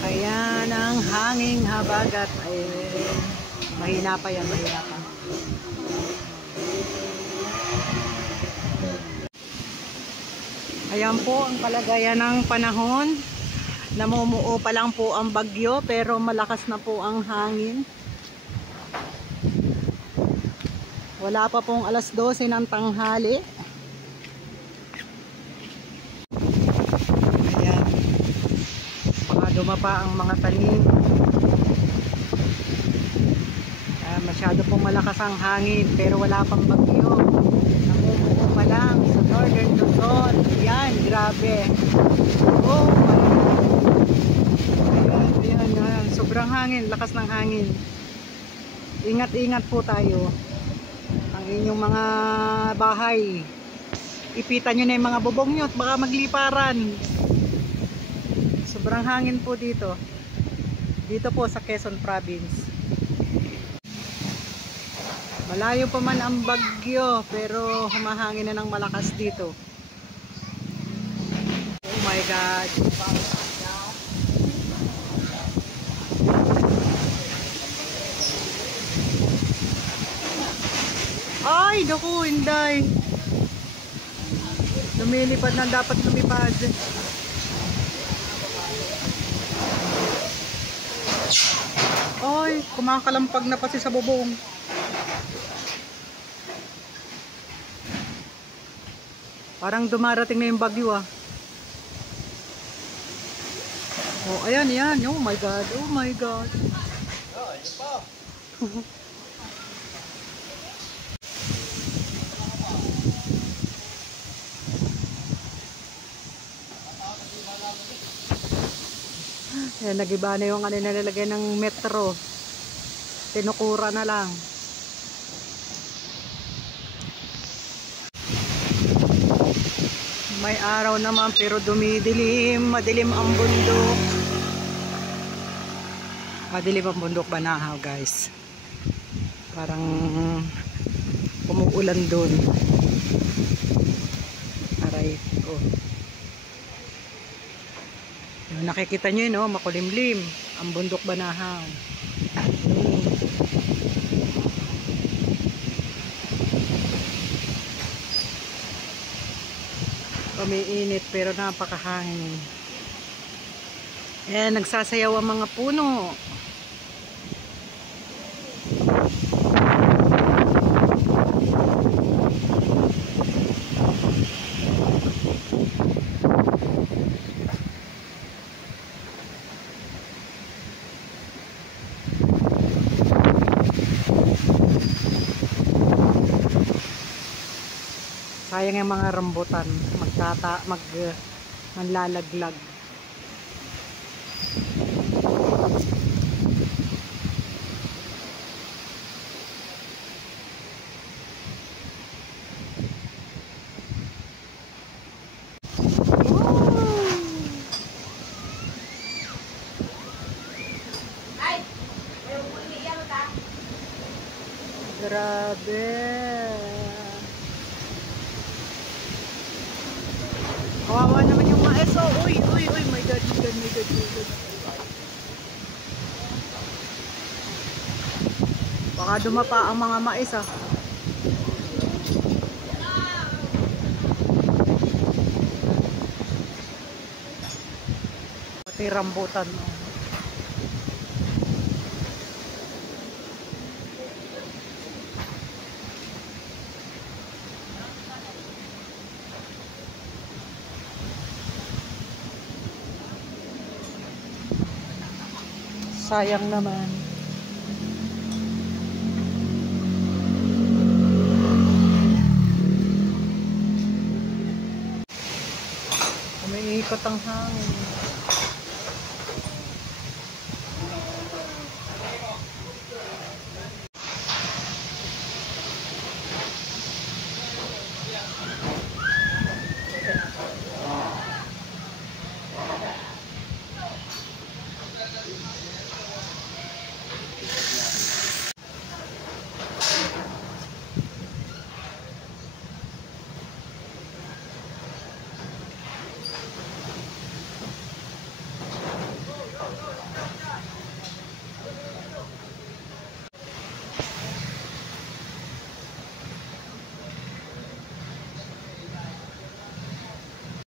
Ayan ang hanging habagat. Ay, mahina pa yan, mahina pa. Ayan po ang kalagayan ng panahon. Namumuo pa lang po ang bagyo pero malakas na po ang hangin. Wala pa pong alas 12 ng tanghali. Ayan. Baka dumapa ang mga tanim. Masyado pong malakas ang hangin pero wala pang bagyo. Namumuo pa lang sa Northern Luzon. Ayan, grabe. Oh my God. Ayan. Sobrang hangin, lakas ng hangin. Ingat-ingat po tayo. Ang inyong mga bahay, ipitan nyo na yung mga bubong nyo at baka magliparan. Sobrang hangin po dito po sa Quezon Province. Malayo pa man ang bagyo pero humahangin na ng malakas dito. Oh my God. Ay, naku, hinday. Lumilipad na dapat lumipad. Ay, kumakalampag na pati sa bubong. Parang dumarating na yung bagyo ah. Oh, ayan, yan. Oh my God, oh my God. Oh, ito pa. Ayan, nagiba na yung ano nilalagay ng metro. Tinukura na lang. May araw naman pero dumidilim. Madilim ang bundok. Madilim ang bundok Banahaw, guys. Parang umuulan doon. Aray ko. Nakikita nyo yun, oh, makulimlim ang bundok Banahaw. Umiinit pero napakahangin. Ayan, nagsasayaw ang mga puno. Sayang yung mga rambutan, manlalaglag. Grabe. Kawawa naman yung mais. Oh, uy, my God, my God, my God. Baka dumapa ang mga mais ah. Pati rambutan. Oh. Sayang naman. Umiikot ang hangin.